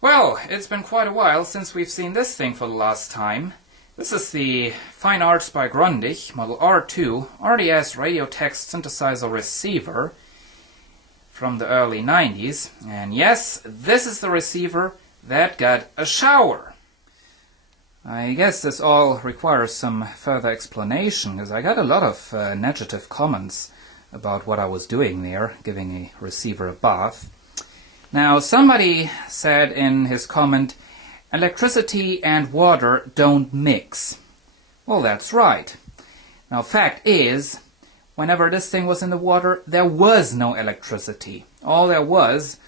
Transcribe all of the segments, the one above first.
Well, it's been quite a while since we've seen this thing for the last time. This is the Fine Arts by Grundig Model R2 RDS radio text synthesizer receiver from the early 90s. And yes, this is the receiver that got a shower. I guess this all requires some further explanation, because I got a lot of negative comments about what I was doing there, giving a receiver a bath. Now, somebody said in his comment, electricity and water don't mix. Well, that's right. Now, fact is, whenever this thing was in the water, there was no electricity. All there was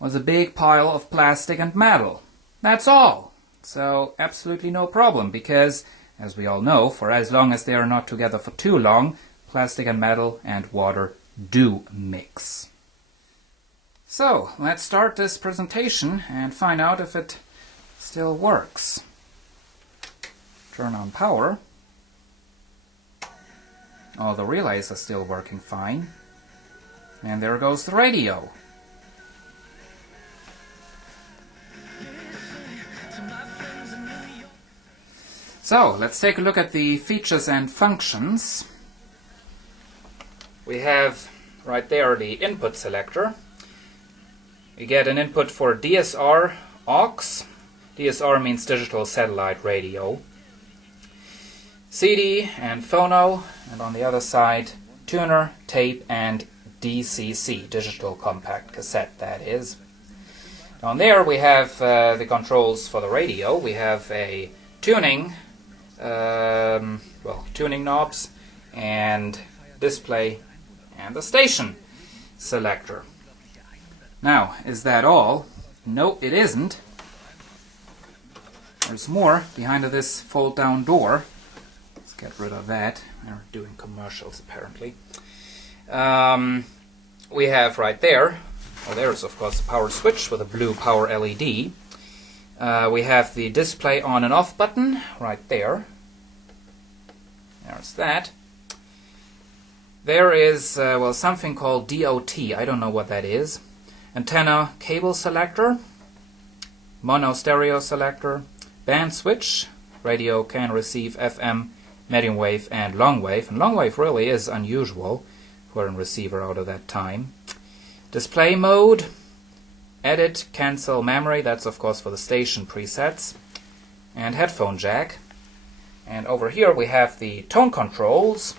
a big pile of plastic and metal. That's all. So, absolutely no problem, because, as we all know, for as long as they are not together for too long, plastic and metal and water do mix. So, let's start this presentation and find out if it still works. Turn on power. All the relays are still working fine. And there goes the radio. So, let's take a look at the features and functions. We have right there the input selector. We get an input for DSR aux. DSR means digital satellite radio. CD and phono, and on the other side tuner, tape and DCC, digital compact cassette, that is. Down there we have the controls for the radio. We have a tuning, tuning knobs and display and the station selector. Now, is that all? No, it isn't. There's more behind this fold-down door. Let's get rid of that. They're doing commercials, apparently. We have right there, well, there's of course the power switch with a blue power LED. We have the display on and off button right there. There's that. There is something called DOT. I don't know what that is. Antenna cable selector, mono stereo selector, band switch. Radio can receive FM, medium wave and long wave. And long wave really is unusual for a receiver out of that time. Display mode, edit, cancel memory. That's of course for the station presets. And headphone jack. And over here we have the tone controls.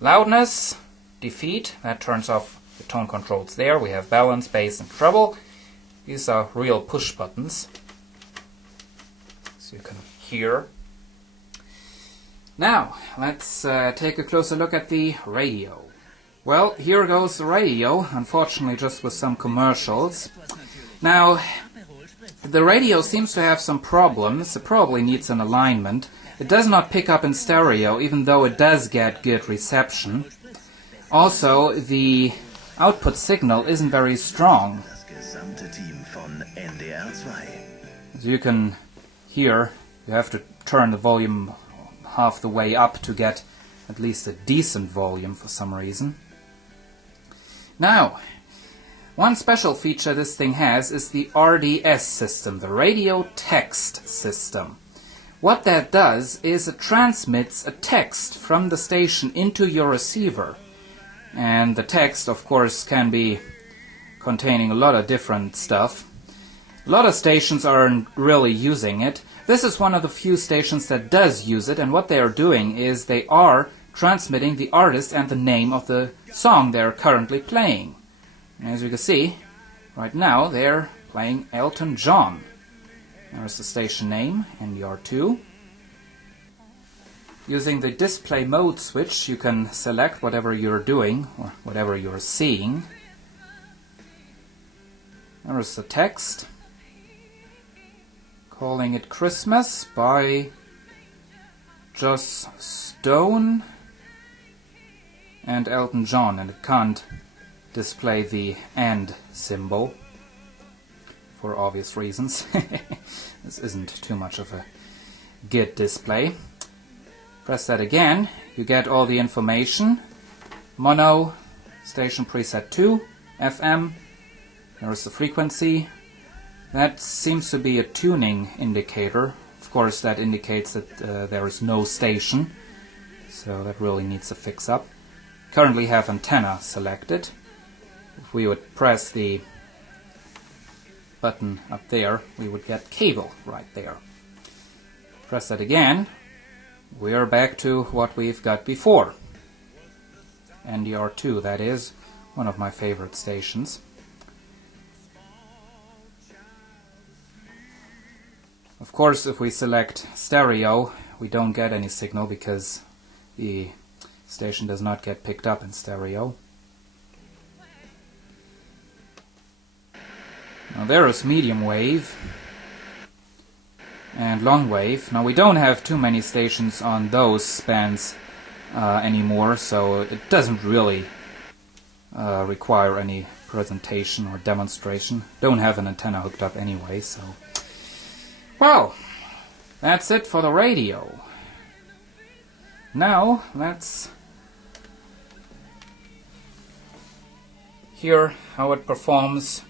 Loudness, defeat, that turns off the tone controls there. We have balance, bass and treble. These are real push buttons, so you can hear. Now, let's take a closer look at the radio. Well, here goes the radio, unfortunately just with some commercials. Now, the radio seems to have some problems. It probably needs an alignment. It does not pick up in stereo, even though it does get good reception. Also, the output signal isn't very strong. As you can hear, you have to turn the volume half the way up to get at least a decent volume for some reason. Now, one special feature this thing has is the RDS system, the radio text system. What that does is it transmits a text from the station into your receiver. And the text, of course, can be containing a lot of different stuff. A lot of stations aren't really using it. This is one of the few stations that does use it, and what they are doing is they are transmitting the artist and the name of the song they're currently playing. And as you can see, right now they're playing Elton John. There's the station name, NDR2. Using the display mode switch, you can select whatever you're doing or whatever you're seeing. There's the text. Calling It Christmas by Joss Stone and Elton John, and it can't display the AND symbol for obvious reasons. This isn't too much of a good display. Press that again, you get all the information. Mono, station preset 2, FM, there is the frequency, That seems to be a tuning indicator. Of course, that indicates that there is no station, so that really needs a fix up. Currently have antenna selected. If we would press the button up there, we would get cable right there. Press that again, we are back to what we've got before. R2, that is, one of my favorite stations. Of course, if we select stereo, we don't get any signal because the station does not get picked up in stereo. Now there is medium wave and long wave. Now we don't have too many stations on those bands anymore, so it doesn't really require any presentation or demonstration. Don't have an antenna hooked up anyway, so... Well, that's it for the radio. Now let's hear how it performs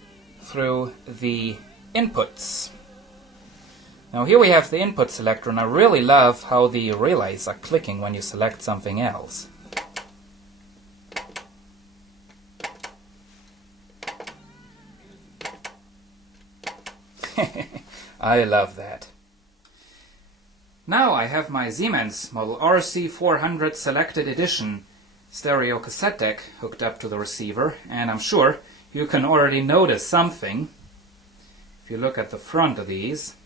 through the inputs. Now here we have the input selector, and I really love how the relays are clicking when you select something else. I love that. Now I have my Siemens model RC400 Selected Edition stereo cassette deck hooked up to the receiver, and I'm sure you can already notice something. If you look at the front of these,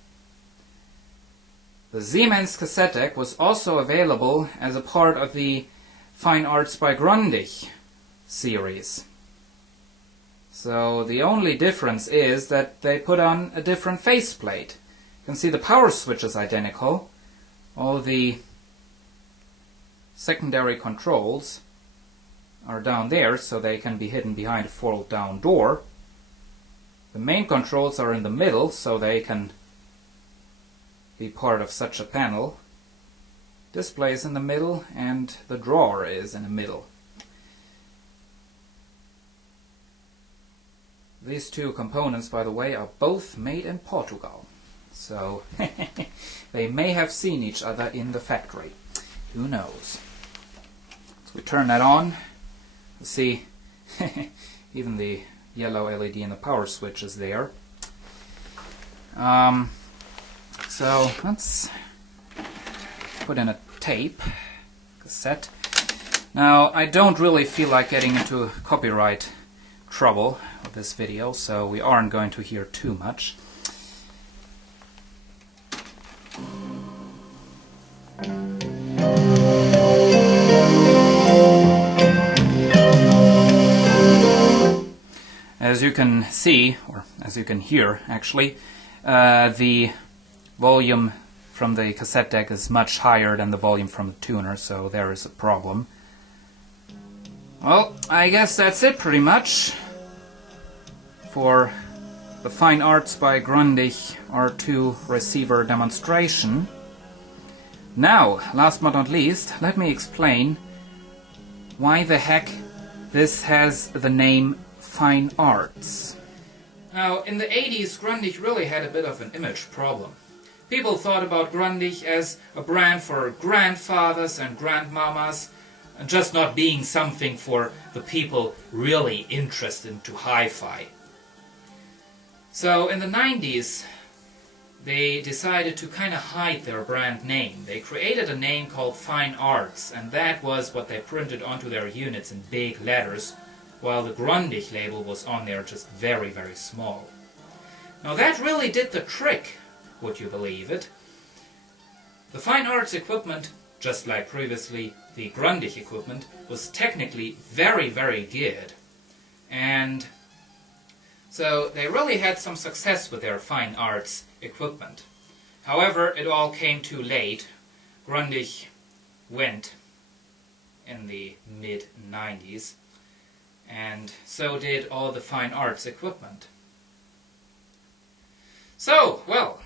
the Siemens cassette deck was also available as a part of the Fine Arts by Grundig series. So the only difference is that they put on a different faceplate. You can see the power switch is identical. All the secondary controls are down there, so they can be hidden behind a fold-down door. The main controls are in the middle, so they can be part of such a panel. Display is in the middle, and the drawer is in the middle. These two components, by the way, are both made in Portugal. So they may have seen each other in the factory. Who knows? So we turn that on. You see, even the yellow LED in the power switch is there. So let's put in a tape cassette. Now I don't really feel like getting into copyright trouble with this video, so we aren't going to hear too much. As you can see, or as you can hear actually, the volume from the cassette deck is much higher than the volume from the tuner, so there is a problem. Well, I guess that's it pretty much for the Fine Arts by Grundig R2 receiver demonstration. Now, last but not least, let me explain why the heck this has the name Fine Arts. Now, in the 80s, Grundig really had a bit of an image problem. People thought about Grundig as a brand for grandfathers and grandmamas, and just not being something for the people really interested into hi-fi. So in the 90s, they decided to kind of hide their brand name. They created a name called Fine Arts, and that was what they printed onto their units in big letters, while the Grundig label was on there just very, very small. Now that really did the trick, would you believe it? The Fine Arts equipment, just like previously the Grundig equipment, was technically very, very good. And so they really had some success with their Fine Arts equipment. However, it all came too late. Grundig went in the mid-90s, and so did all the Fine Arts equipment. So, well,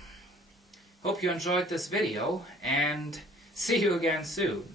hope you enjoyed this video, and see you again soon.